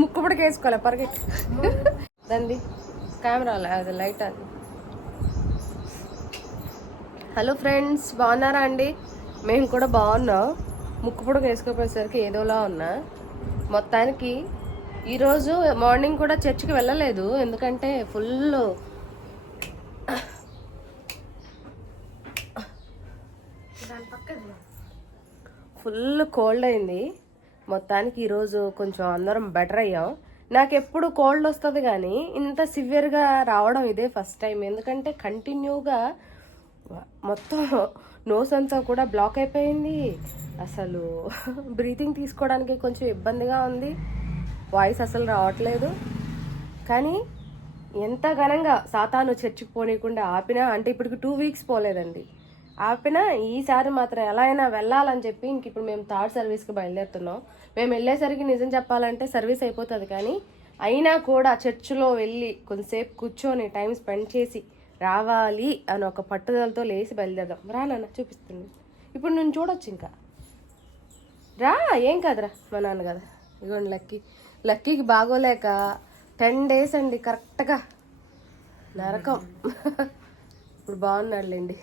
ముక్కు కూడా వేసుకోవాలి? పరిగెట్టి దండి కెమెరా అది లైట్ అది. హలో ఫ్రెండ్స్ బాగున్నారా అండి? మేము కూడా బాగున్నాం. ముక్కు పొడకు వేసుకోపోయేసరికి ఏదోలా ఉన్నా. మొత్తానికి ఈరోజు మార్నింగ్ కూడా చర్చికి వెళ్ళలేదు. ఎందుకంటే ఫుల్ ఫుల్ కోల్డ్ అయింది. మొత్తానికి ఈరోజు కొంచెం అందరం బెటర్ అయ్యాం. నాకు ఎప్పుడు కోల్డ్ వస్తుంది కానీ ఇంత సివియర్గా రావడం ఇదే ఫస్ట్ టైం ఎందుకంటే కంటిన్యూగా మొత్తం నోస్ అంతా కూడా బ్లాక్ అయిపోయింది. అసలు బ్రీతింగ్ తీసుకోవడానికి కొంచెం ఇబ్బందిగా ఉంది. వాయిస్ అసలు రావట్లేదు. కానీ ఎంత ఘనంగా సాతాను చర్చికి పోనీయకుండా ఆపినా అంటే ఇప్పటికి టూ వీక్స్ పోలేదండి. ఆపినా ఈసారి మాత్రం ఎలా అయినా వెళ్ళాలని చెప్పి ఇంక ఇప్పుడు మేము థర్డ్ సర్వీస్కి బయలుదేరుతున్నాం. మేము వెళ్ళేసరికి నిజం చెప్పాలంటే సర్వీస్ అయిపోతుంది కానీ అయినా కూడా చర్చిలో వెళ్ళి కొంతసేపు కూర్చొని టైం స్పెండ్ చేసి రావాలి అని ఒక పట్టుదలతో లేచి బయలుదేరదాం. రా నాన్న చూపిస్తుంది. ఇప్పుడు నేను చూడొచ్చు ఇంకా. రా ఏం కాదురా మా నాన్న కదా ఇదిగోండి లక్కీ. లక్కీకి బాగోలేక టెన్ డేస్ అండి కరెక్ట్గా. నరకం. ఇప్పుడు బాగున్నాడులేండి.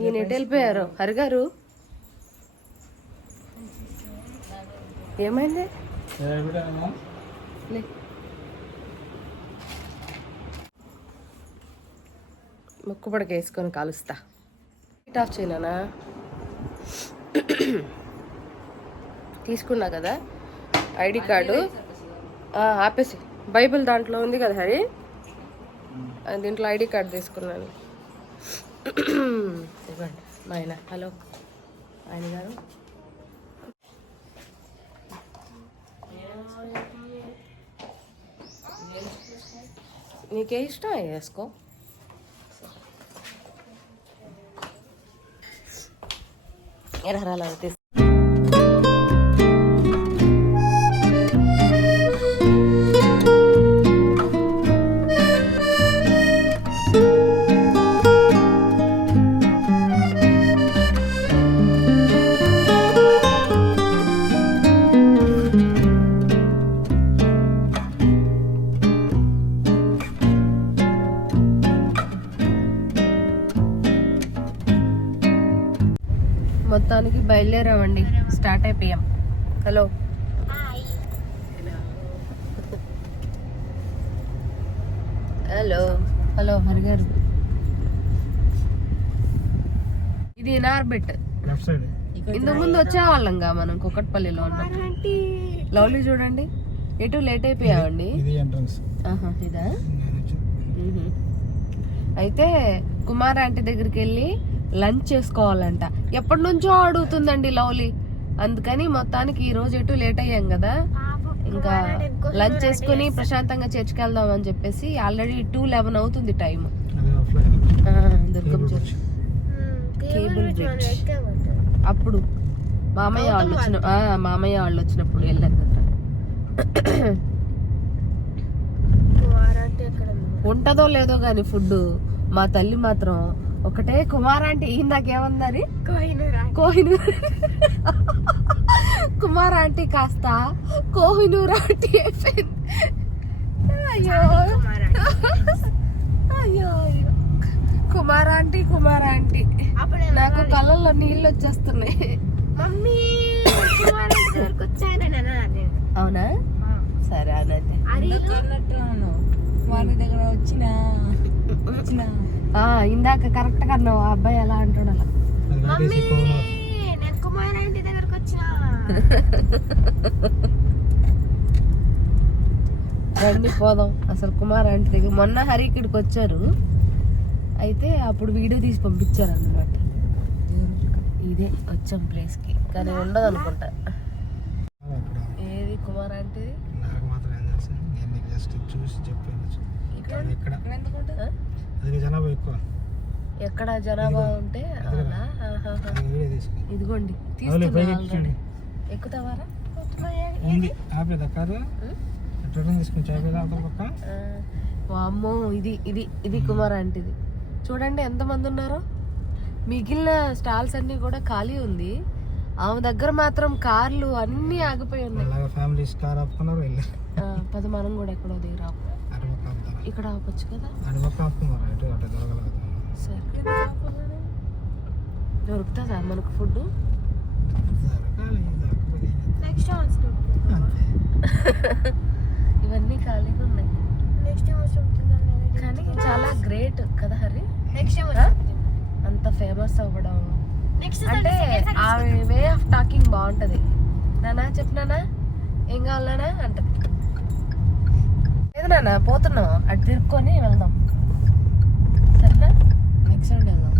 ఈయన ఎటు వెళ్ళిపోయారు హరిగారు? ఏమైంది? లే. ముక్కు పడక వేసుకొని కాలుస్తా. లైట్ ఆఫ్ చేయనా తీసుకున్నా కదా? ID card. ఆపేసి. బైబిల్ దాంట్లో ఉంది కదా హరి? దీంట్లో ఐడి కార్డు తీసుకున్నాను. ఇవ్వండి మా ఆయన హలో. ఆయన గారు. నీకే ఇష్టం వేసుకో? ఎరా తీసు బయలుదేరామండి. స్టార్ట్ అయిపోయాం. హలో. హలో. హలో హరిగారు ఇది సైడ్. ఇంతకు ముందు వచ్చేవాళ్ళంగా మనం కుక్కట్పల్లిలో ఉన్నాం లవ్లీ చూడండి. ఎటు లేట్ అయిపోయామండి? ఇది. అయితే కుమార్ ఆంటీ దగ్గరికి వెళ్ళి లంచ్ చేసుకోవాలంట. ఎప్పటి నుంచో అడుగుతుందండి లవ్లీ. అందుకని మొత్తానికి ఈ రోజు ఎటు లేట్ అయ్యాం కదా. ఇంకా లంచ్ చేసుకుని ప్రశాంతంగా చర్చికి వెళ్దాం అని చెప్పేసి ఆల్రెడీ టూ లెవెన్ అవుతుంది time Durgam church cable bridge అప్పుడు మామయ్య వాళ్ళు వచ్చిన ఆ, మామయ్య వాళ్ళు వచ్చినప్పుడు వెళ్ళాం కదా. ఉంటదో లేదో గాని ఫుడ్ మా తల్లి మాత్రం ఒకటే కుమార్ అంటే ఇందాకేమన్నది కోహినూర్ కుమార్ ఆంటీ కాస్త కోహినూర్ ఆంటీ అయిపోయింది. అయ్యో. అయ్యో అయ్యో. కుమార్ ఆంటీ కుమార్ ఆంటీ నాకు కళ్ళల్లో నీళ్ళు వచ్చేస్తున్నాయి. మమ్మీ అవునా? సరే అనైతే వారి దగ్గర వచ్చిన? వచ్చిన? ఇందాక కరెక్ట్గా అన్నావు ఆ అబ్బాయి ఎలా అంటాడు అలా నేను కుమార్ దగ్గరకు వచ్చిన. రండి పోదాం. అసలు కుమార్ ఆంటీ దగ్గర మొన్న హరి ఇక్కడికి వచ్చారు. అయితే అప్పుడు వీడియో తీసి పంపించారు అన్నమాట ఇదే వచ్చాం ప్లేస్కి. కానీ ఉండదు అనుకుంటా. ఏది కుమార్ ఆంటీ నాకు మాత్రం ఏం తెలుసు నేను నీకు జస్ట్ చూసి చెప్పాను ఇక్కడ? అది జనాభా ఎక్కువ. ఎక్కడ జనాభా ఉంటే ఇదిగోండి ఎక్కండి. ఎక్కుతావారా? ఉంది. ఆపేదా కాదు ఉం? రిటర్న్ తీసుకుని చాపేదా అవతల పక్క. వామ్మో ఇది ఇది ఇది కుమార్ ఆంటీది. చూడండి ఎంతమంది ఉన్నారో. మిగిలిన స్టాల్స్ అన్నీ కూడా ఖాళీ ఉంది. ఆమె దగ్గర మాత్రం కార్లు అన్నీ ఆగిపోయి ఉన్నాయి. ఫ్యామిలీస్ కార్ ఆపుకున్నారు పది మనం కూడా ఎక్కడో దిగిరా అటుపక్క ఆపుతారు ఇక్కడ ఆపొచ్చు కదా? సరే. దొరుకుతుందా మనకు ఫుడ్? నెక్స్ట్ ఇవన్నీ ఖాళీగా ఉన్నాయి. నెక్స్ట్ కానీ చాలా గ్రేట్ కదా హరి? నెక్స్ట్ అంత ఫేమస్ అవ్వడం. నెక్స్ట్ అంటే ఆమె వే ఆఫ్ టాకింగ్ బాగుంటది. నానా చెప్పినానా ఏం కావాలనా? అంటది. లేదు నాన్న పోతున్నాం. అటు తిరుక్కొని వెళ్దాం. సరేనా? నెక్స్ట్ సైడ్ వెళ్దాం.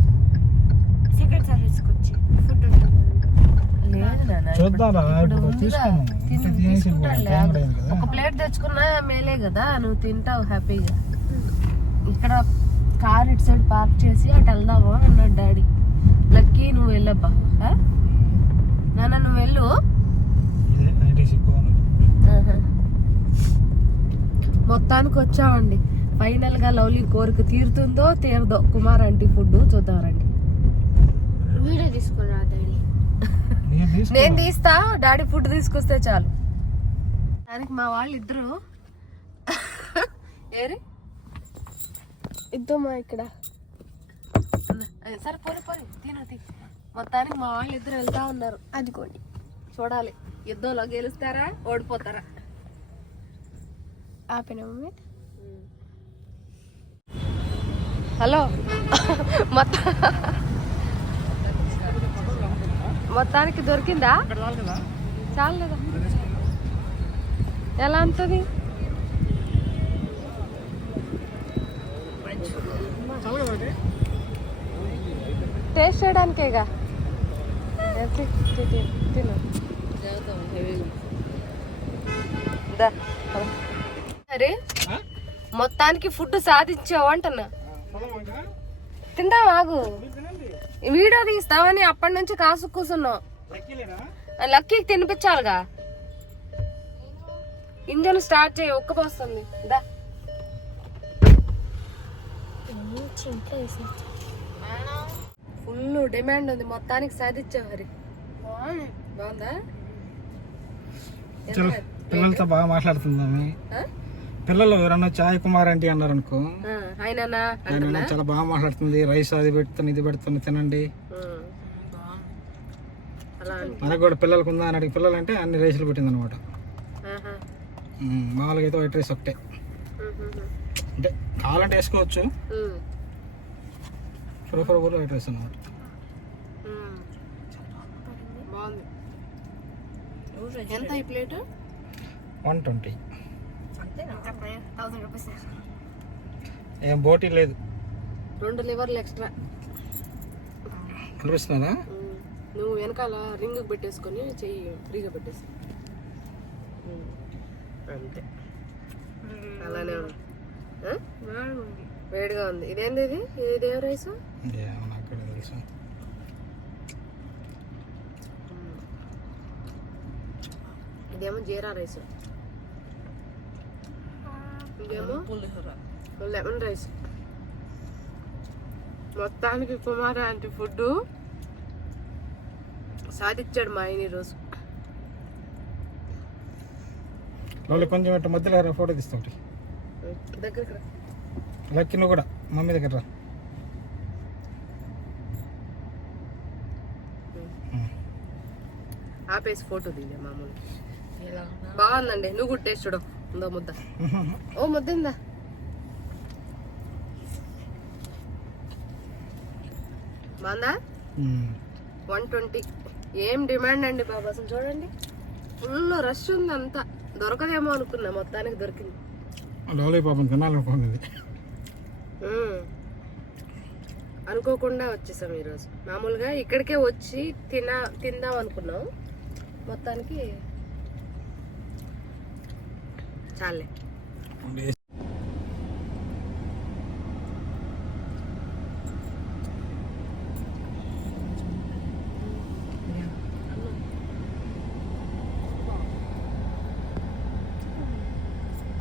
సెకండ్ సర్వీస్కి వచ్చి ఫుడ్ లేదు నాన్న ఇప్పుడు. ఒక ప్లేట్ తెచ్చుకున్నా మేలే కదా నువ్వు తింటావు హ్యాపీగా. ఇక్కడ కార్ ఇటు సైడ్ పార్క్ చేసి అటు వెళ్దాము అన్నాడు డాడీ. లక్కీ నువ్వు వెళ్ళబ్బా? నాన్న నువ్వు వెళ్ళు. మొత్తానికి వచ్చామండి ఫైనల్గా లవ్లీ కోరిక తీరుతుందో తీరదో కుమార్ ఆంటీ ఫుడ్ చూద్దాం రండి వీడియో తీసుకుని రా డాడీ. నేను తీస్తా డాడీ ఫుడ్ తీసుకొస్తే చాలు. దానికి మా వాళ్ళు ఇద్దరు ఏరి? ఇద్దామా ఇక్కడ? సరే పోని పోని తిను తీ మొత్తానికి మా వాళ్ళు ఇద్దరు వెళ్తా ఉన్నారు. అదికోండి చూడాలి యుద్ధంలో గెలుస్తారా ఓడిపోతారా? ఆపిన మమ్మీ హలో. మొత్తం మొత్తానికి దొరికిందా? ఇక్కడ చాలు కదా? చాలు లేదా ఎలా అంతది? టేస్ట్ చేయడానికేగా తిను. అరే? మొత్తానికి ఫుడ్ సాధించావు అంటున్నా? తిందాం ఆగు. వీడియో తీస్తామని అప్పటి నుంచి కాసు కూర్చున్నాం లక్కీలేనా? ఆ లక్కీకి తినిపించాలిగా. ఇంజన్ స్టార్ట్ చేయి ఒక్క పోస్తుంది. దా. ఫుల్ డిమాండ్ ఉంది మొత్తానికి సాధించావు హరి. బాగుంది? పిల్లలతో బాగా మాట్లాడుతుందామె ఆ? పిల్లలు ఎవరన్నా చాయ్ కుమార్ అంటే అన్నారు అనుకో ఆయన చాలా బాగా మాట్లాడుతుంది రైస్ అది పెడుతుంది ఇది పెడుతుంది తినండి. మనకు కూడా పిల్లలకు ఉందా అని అడిగి పిల్లలు అంటే అన్ని రైసులు పెట్టింది అనమాట. మామూలుగా అయితే వైట్ రైస్ ఒకటే. అంటే కావాలంటే వేసుకోవచ్చు. ఉమ్, ప్రిఫర్ కూడా వైట్ రైస్ అనమాట ఎంత ఈ plate? One twenty. Thousand rupees ఏం బోటీ లేదు. రెండు లివర్లు ఎక్స్ట్రా. అనిపిస్తుందా ఉమ్. నువ్వు వెనకాల రింగ్ పెట్టేసుకొని చెయ్యి ఫ్రీగా పెట్టేసి. అంతే. అలానే ఉంది. వేడిగా ఉంది. ఇదేంది ఇది? ఇది ఏ రైస్? తెలుసు. ఇదేమో జీరా రైస్. ఇదేమో? Lemon rice. మొత్తానికి కుమార ఆంటీ ఫుడ్ సాధించాడు మా ఆయన ఈరోజు. లోపల కొంచెం మధ్యలో రా, ఫోటో తీస్తా ఒకటి దగ్గరికి రా. లక్కీ నువ్వు కూడా మమ్మీ దగ్గర రా. ఆపేసి ఫోటో దిగా మామూలు బాగుందండి నువ్వు కూడా టేస్ట్ చూడు. ఉందో ముద్ద ఓ ముద్ద ఇందా బాగుందా. వన్ ట్వంటీ ఏం డిమాండ్ అండి బాబు అసలు చూడండి. ఫుల్ రష్ ఉంది అంతా దొరకదేమో అనుకున్నా మొత్తానికి దొరికింది. లాలీపాపం తినాలనుకుంది మ్మ్. అనుకోకుండా వచ్చేసాం ఈరోజు. మామూలుగా ఇక్కడికే వచ్చి తిన తిందాం అనుకున్నాం. మొత్తానికి చాలే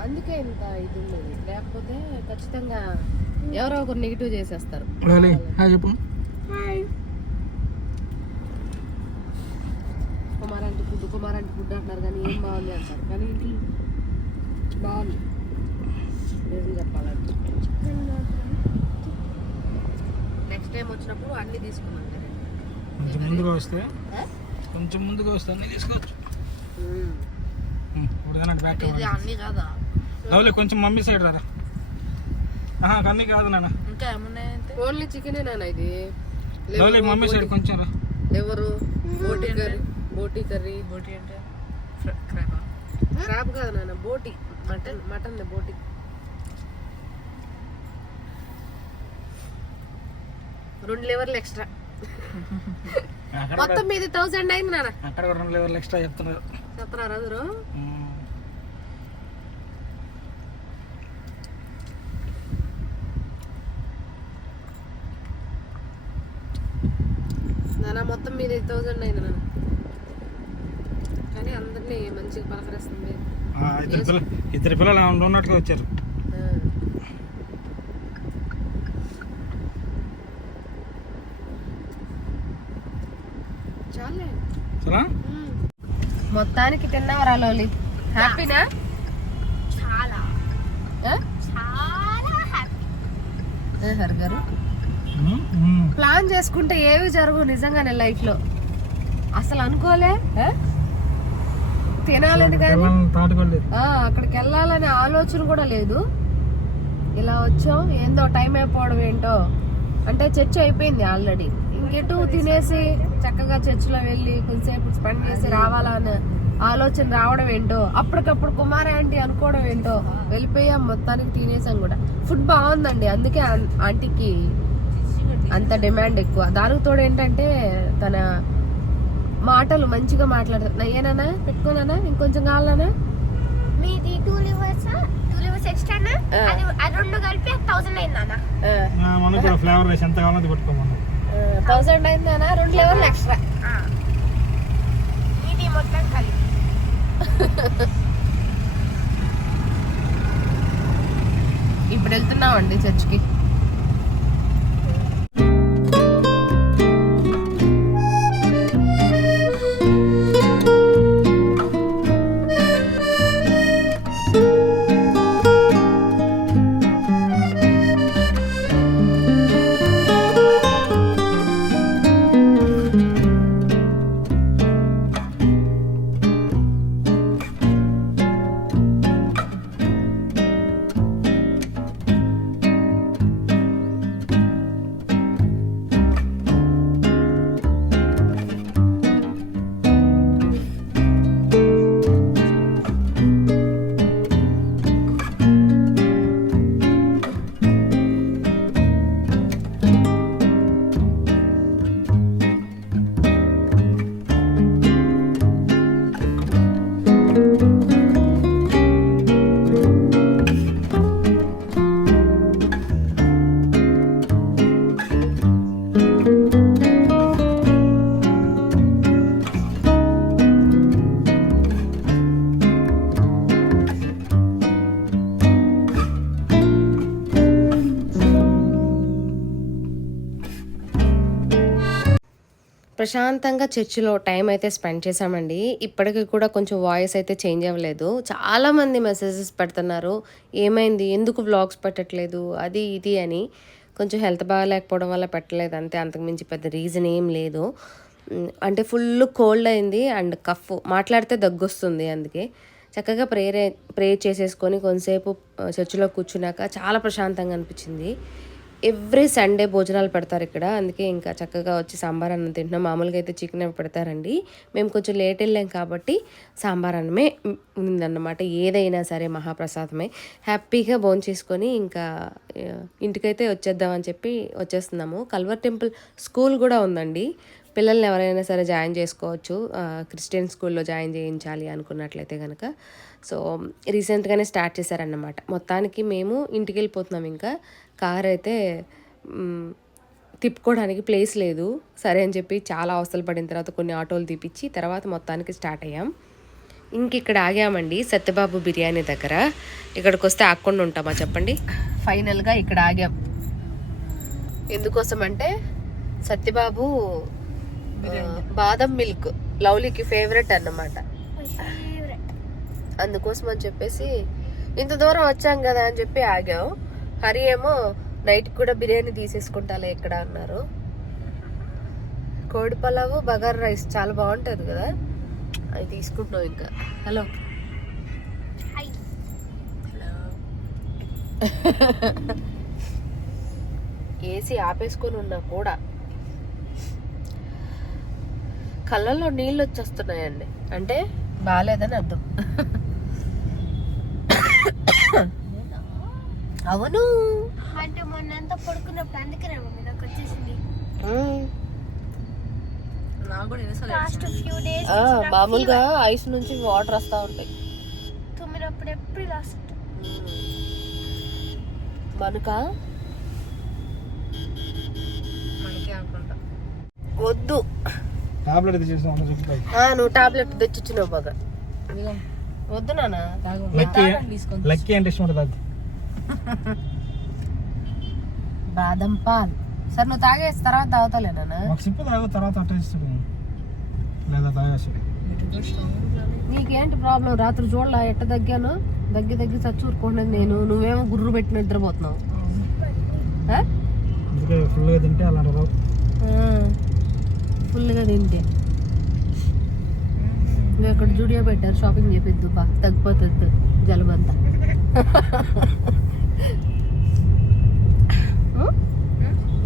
అందుకే ఇంత ఇది ఉన్నది లేకపోతే ఖచ్చితంగా ఎవరో ఒకరు నెగిటివ్ చేసేస్తారు. చెప్పు. కుమార్ అంటే ఫుడ్ అంటున్నారు కానీ ఏం బాగుంది అంటారు? కానీ ఇంట్లో బాగుంది. నిజం చెప్పాలంటే. నెక్స్ట్ టైం వచ్చినప్పుడు అన్ని తీసుకున్నాం కొంచెం ముందుగా వస్తే కొంచెం ముందుగా వస్తే అన్నీ తీసుకోవచ్చు. ఇది అన్ని కాదా? అవులే కొంచెం మమ్మీ సైడ్ ఆహా అన్నీ కాదు నాన్న. ఇంకా ఏమున్నాయంటే? ఓన్లీ చికెనేనా ఇది? అవులే మమ్మీ సైడ్ కొంచెం రా. ఎవరు బోటీ కర్రీ బోటీ కర్రీ బోటి అంటే? క్రాబా క్రాబ్ కాదు నాన్న బోటి మటన్ మటన్ బోటి. రెండు లెవర్లు ఎక్స్ట్రా. మొత్తం మీది థౌసండ్ అయింది నాన్న. అక్కడ కూడా రెండు లెవెల్ ఎక్స్ట్రా చెప్తున్నారు. చెప్తున్నారా అందరూ. నాన్న మొత్తం మీది థౌసండ్ అయింది నాన్న. కానీ అందరినీ మంచిగా పలకరిస్తుంది. ఇద్దరు పిల్లలు ఇద్దరు పిల్లలు ఆమె ఉన్నట్టుగా వచ్చారు. ఆ. చాలే సరే మొత్తానికి తిన్నావరా లోలి? హ్యాపీనా? చాలా. ఆ? చాలా హ్యాపీ. ఏ హరి గారు. ప్లాన్ చేసుకుంటే ఏవి జరగవు నిజంగానే లైఫ్లో అసలు అనుకోలే? తినాలని కానీ అక్కడికి వెళ్ళాలనే ఆలోచన కూడా లేదు. ఇలా వచ్చాం. ఏందో టైం అయిపోవడం ఏంటో. అంటే చర్చ్ అయిపోయింది ఆల్రెడీ. ఇంకెటు తినేసి చక్కగా చర్చిలో వెళ్ళి కొంచెంసేపు స్పెండ్ చేసి రావాలనే ఆలోచన రావడం ఏంటో అప్పటికప్పుడు కుమార్ ఆంటీ అనుకోవడం ఏంటో వెళ్ళిపోయాం మొత్తానికి తినేసాం కూడా. ఫుడ్ బాగుందండి అందుకే ఆంటీకి అంత డిమాండ్ ఎక్కువ. దానికి తోడు ఏంటంటే తన మాటలు మంచిగా మాట్లాడతారు. నయ్యేనా పెట్టుకోనా ఇంకొంచెం కావాలనా మీది టూ లివర్స్ టూ లివర్స్ ఎక్స్ట్రానా ఆ. అది రెండు కలిపి థౌసండ్ అయింది అన్న ఆ, మనకు కూడా ఫ్లేవర్ రైస్ ఎంత కావాలో పెట్టుకోమన్నాం థౌసండ్ అయిందనా రెండు లెవెల్ ఎక్స్ట్రా ఇది మొత్తం కలిపి. ఇప్పుడు వెళ్తున్నామండి చర్చ్కి. ప్రశాంతంగా చర్చిలో టైం అయితే స్పెండ్ చేశామండి. ఇప్పటికి కూడా కొంచెం వాయిస్ అయితే చేంజ్ అవ్వలేదు. చాలామంది మెసేజెస్ పెడుతున్నారు. ఏమైంది? ఎందుకు వ్లాగ్స్ పెట్టట్లేదు? అది ఇది అని. కొంచెం హెల్త్ బాగాలేకపోవడం వల్ల పెట్టలేదు అంతే. అంతకుమించి పెద్ద రీజన్ ఏం లేదు. అంటే ఫుల్ కోల్డ్ అయింది అండ్ కఫ్. మాట్లాడితే దగ్గు వస్తుంది అందుకే. చక్కగా ప్రేయర్ ప్రేయర్ చేసేసుకొని కొంతసేపు చర్చిలో కూర్చున్నాక చాలా ప్రశాంతంగా అనిపించింది. ఎవ్రీ సండే భోజనాలు పెడతారు ఇక్కడ. అందుకే ఇంకా చక్కగా వచ్చి సాంబార్ అన్నం తింటున్నాం. మామూలుగా అయితే చికెన్ అవి పెడతారండి. మేము కొంచెం లేట్ వెళ్ళాం కాబట్టి సాంబార్ అన్నమే ఉందన్నమాట. ఏదైనా సరే మహాప్రసాదమే. హ్యాపీగా భోంచేసుకొని ఇంకా ఇంటికైతే వచ్చేద్దామని చెప్పి వచ్చేస్తున్నాము. కల్వర్ టెంపుల్ స్కూల్ కూడా ఉందండి. పిల్లల్ని ఎవరైనా సరే జాయిన్ చేసుకోవచ్చు. క్రిస్టియన్ స్కూల్లో జాయిన్ చేయించాలి అనుకున్నట్లయితే కనుక సో రీసెంట్గానే స్టార్ట్ చేశారన్నమాట. మొత్తానికి మేము ఇంటికి వెళ్ళిపోతున్నాం ఇంకా. కార్ అయితే తిప్పుకోవడానికి ప్లేస్ లేదు. సరే అని చెప్పి చాలా అవస్థలు పడిన తర్వాత కొన్ని ఆటోలు తీపిచ్చి తర్వాత మొత్తానికి స్టార్ట్ అయ్యాం. ఇంక ఇక్కడ ఆగామండి సత్యబాబు బిర్యానీ దగ్గర. ఇక్కడికి వస్తే ఆకుండా ఉంటామా చెప్పండి? ఫైనల్గా ఇక్కడ ఆగాం. ఎందుకోసం అంటే సత్యబాబు బాదం మిల్క్ లవ్లీకి ఫేవరెట్ అన్నమాట. ఫేవరెట్. అందుకోసం అని చెప్పేసి ఇంత దూరం వచ్చాం కదా అని చెప్పి ఆగాం. హరి ఏమో నైట్ కూడా బిర్యానీ తీసేసుకుంటాలే ఇక్కడ అన్నారు. కోడి పలావు బగార్ రైస్ చాలా బాగుంటుంది కదా? అది తీసుకుంటున్నాం ఇంకా. హలో. ఏసీ ఆపేసుకొని ఉన్నా కూడా. కళ్ళల్లో నీళ్ళు వచ్చేస్తున్నాయండి. అంటే బాగాలేదని అర్థం. అవును. అంటే మొన్నంతా పడుకున్నప్పుడు అందుకనే మమ్మీ నాకు వచ్చేసింది. లాస్ట్ ఫ్యూ డేస్ మామూలుగా ఐస్ నుంచి వాటర్ వస్తూ ఉంటాయి. తుమ్మినప్పుడు ఎప్పుడు లాస్ట్ మనక? వద్దు. టాబ్లెట్ నువ్వు టాబ్లెట్ తెచ్చిచ్చినావు బాగా. వద్దు నాన్న. లక్కీ లక్కీ అంటే ఇష్టం ఉంటుంది బాదం పాల్. సరే నువ్వు తాగేసి తర్వాత తాగుతాలే నాన్న. తాగు తర్వాత అట్టేస్తాడు లేదా తాగేస్తాడు నీకేంటి ప్రాబ్లం? రాత్రి చూడలా ఎట్ట తగ్గాను? దగ్గి దగ్గి చచ్చూరుకుంటున్నది నేను. నువ్వేమో గుర్రు పెట్టి నిద్రపోతున్నావు. ఫుల్గా తింటే ఆ, ఫుల్గా తింటే. ఇంకా అక్కడ జూడియో పెట్టారు షాపింగ్ చేపిద్దు బా తగ్గిపోతుంది జలుబంతా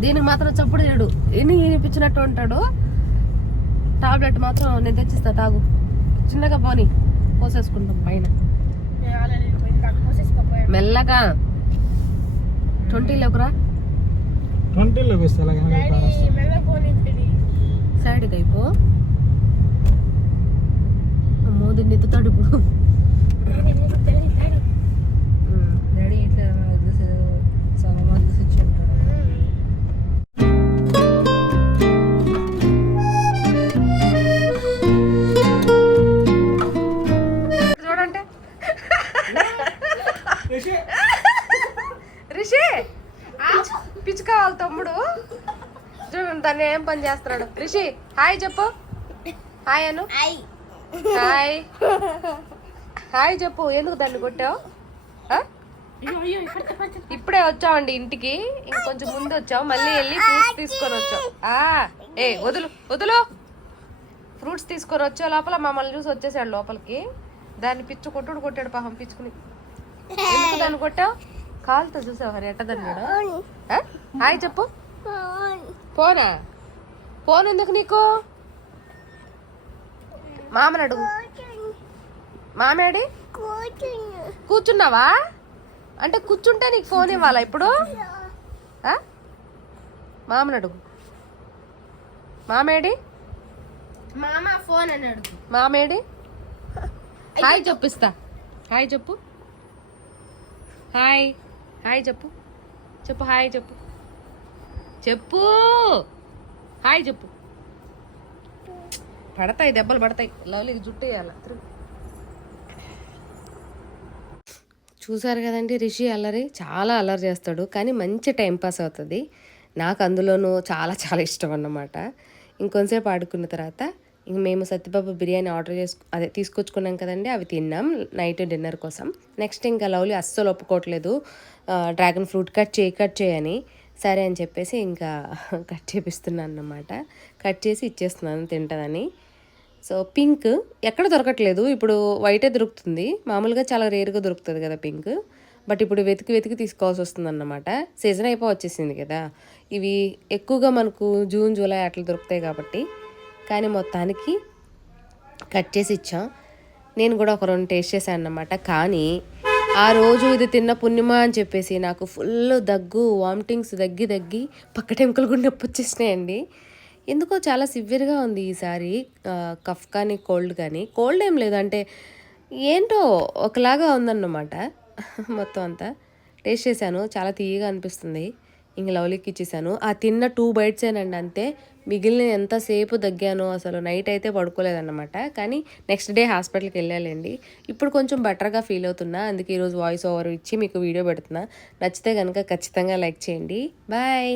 దీనికి మాత్రం చప్పుడు చేయడు. ఎన్ని వినిపించినట్టు ఉంటాడు. టాబ్లెట్ మాత్రం నేను తెచ్చిస్తా తాగు. చిన్నగా పోని. పోసేసుకుంటాం పైన. మెల్లగా. ట్వంటీలోకి రా. ట్వంటీలోకి వస్తే సైడ్కి అయిపో. అమ్మో దీన్ని ఎత్తుతాడు ఇప్పుడు. దాన్ని ఏం పని చేస్తున్నాడు? రిషి హాయ్ చెప్పు. హాయ్ అను. హాయ్. హాయ్. చెప్పు ఎందుకు దాన్ని కొట్టావు? ఇప్పుడే వచ్చామండి ఇంటికి. ఇంకొంచెం ముందు వచ్చాం మళ్ళీ వెళ్ళి ఫ్రూట్స్ తీసుకొని వచ్చాం ఆ ఏ వదులు వదులు. ఫ్రూట్స్ తీసుకొని వచ్చే లోపల మమ్మల్ని చూసి వచ్చేసాడు లోపలికి. దాన్ని పిచ్చు కొట్టుడు కొట్టాడు పాపం పిచ్చుకుని. ఎందుకు దాన్ని కొట్టావు? కాలుతో చూసావు హరి ఎట్ట దాన్ని హాయ్ చెప్పు. పోనా ఫోన్? ఎందుకు నీకు? మామని అడుగు మామేడి కూర్చున్నావా? అంటే కూర్చుంటే నీకు ఫోన్ ఇవ్వాలా ఇప్పుడు? ఆ? మామని అడుగు మామేడి మామ ఫోన్ అని అడుగు. మామేడి హాయ్ చెప్పిస్తా. హాయ్ చెప్పు. హాయ్. హాయ్ చెప్పు. చెప్పు హాయ్ చెప్పు. చెప్పు. హాయ్ చెప్పు. పడతాయి దెబ్బలు పడతాయి. లవ్లీకి జుట్టు వేయాల? చూసారు కదండి రిషి అల్లరి చాలా అల్లరి చేస్తాడు కానీ మంచి టైంపాస్ అవుతుంది. నాకు అందులోనూ చాలా చాలా ఇష్టం అన్నమాట. ఇంకొంతసేపు ఆడుకున్న తర్వాత ఇంక మేము సత్యబాబు బిర్యానీ ఆర్డర్ చేసుకు అదే తీసుకొచ్చుకున్నాం కదండి అవి తిన్నాం నైట్ డిన్నర్ కోసం. నెక్స్ట్ ఇంకా లవ్లీ అస్సలు ఒప్పుకోవట్లేదు. డ్రాగన్ ఫ్రూట్ కట్ చేయి కట్ చేయని సరే అని చెప్పేసి ఇంకా కట్ చేపిస్తున్నాను అన్నమాట. కట్ చేసి ఇచ్చేస్తున్నాను తింటుందని సో పింక్ ఎక్కడ దొరకట్లేదు. ఇప్పుడు వైటే దొరుకుతుంది. మామూలుగా చాలా రేర్గా దొరుకుతుంది కదా పింక్. బట్ ఇప్పుడు వెతికి వెతికి తీసుకోవాల్సి వస్తుంది అన్నమాట సీజన్ అయిపో వచ్చేసింది కదా. ఇవి ఎక్కువగా మనకు జూన్ జూలై అట్లా దొరుకుతాయి కాబట్టి. కానీ మొత్తానికి కట్ చేసి ఇచ్చాం. నేను కూడా ఒక రెండు టేస్ట్ చేశాను అన్నమాట కానీ ఆ రోజు ఇది తిన్న పుణ్యమా అని చెప్పేసి నాకు ఫుల్ దగ్గు వామిటింగ్స్ దగ్గి దగ్గి పక్కటెంకలు కూడా నొప్పి వచ్చేసినాయండి. ఎందుకో చాలా సివియర్గా ఉంది ఈసారి కఫ్ కానీ కోల్డ్ కానీ. కోల్డ్ ఏం లేదు అంటే ఏంటో ఒకలాగా ఉందన్నమాట మొత్తం అంతా. టేస్ట్ చేశాను చాలా తీయగా అనిపిస్తుంది. ఇంక లవ్లీకి ఇచ్చేసాను. ఆ తిన్న టూ బైట్సేనండి అంతే. మిగిలిన ఎంతసేపు దగ్గానో అసలు నైట్ అయితే పడుకోలేదన్నమాట. కానీ నెక్స్ట్ డే హాస్పిటల్కి వెళ్ళాలండి. ఇప్పుడు కొంచెం బెటర్గా ఫీల్ అవుతున్నా. అందుకే ఈరోజు వాయిస్ ఓవర్ ఇచ్చి మీకు వీడియో పెడుతున్నా. నచ్చితే కనుక ఖచ్చితంగా లైక్ చేయండి. బాయ్